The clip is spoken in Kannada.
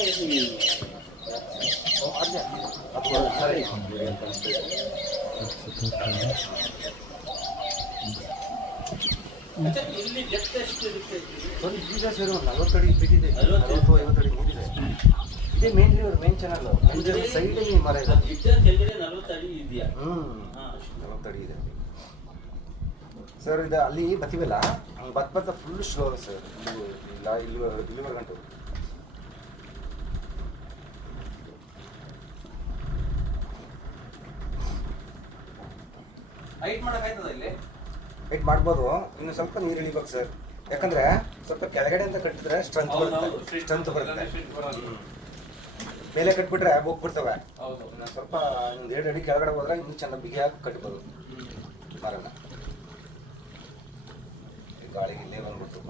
ಇಲ್ಲಿ ಡೆಪ್ತ್ ಎಷ್ಟು ಇರುತ್ತೆ? ಈಗ ಸರ್ 40 ಅಡಿ ಬಿಟ್ಟಿದೆ, 40-50 ಅಡಿ ಮೂಡಿದೆ. ಇದೇ main river, main channel. Side ಮರ ಇದೆ, ಕೆಳಗಡೆ 40 ಅಡಿ ಇದೆಯಾ? 40 ಅಡಿ ಇದೆ ಸರ್. ಇದು ಅಲ್ಲಿ ಬರ್ತೀವಲ್ಲ, ಬತ್ತ ಫುಲ್ ಸ್ಲೋ ಸರ್. ಇಲ್ಲಿವರೆಗೆ ಗಂಟು ಹೈಟ್ ಮಾಡೋಕ್ಕಾಯ್ತದ ಇಲ್ಲಿ? ವೆಯ್ಟ್ ಮಾಡ್ಬೋದು. ಇನ್ನು ಸ್ವಲ್ಪ ನೀರು ಇಳಿಬೇಕು ಸರ್, ಯಾಕಂದ್ರೆ ಸ್ವಲ್ಪ ಕೆಳಗಡೆ ಅಂತ ಕಟ್ಟಿದ್ರೆ ಸ್ಟ್ರೆಂತ್ ಬರುತ್ತೆ. ಮೇಲೆ ಕಟ್ಬಿಟ್ರೆ ಹೋಗ್ಬಿಡ್ತವೆ. ಸ್ವಲ್ಪ ಒಂದು 2 ಅಡಿ ಕೆಳಗಡೆ ಹೋದ್ರೆ ಇನ್ನೂ ಚೆನ್ನಾಗಿ ಬಿಗಿಯಾಗಿ ಕಟ್ಬೋದು ಮರನ. ಗಾಳಿಗೆ ಇಲ್ಲೇ ಬಂದ್ಬಿಡ್ತು.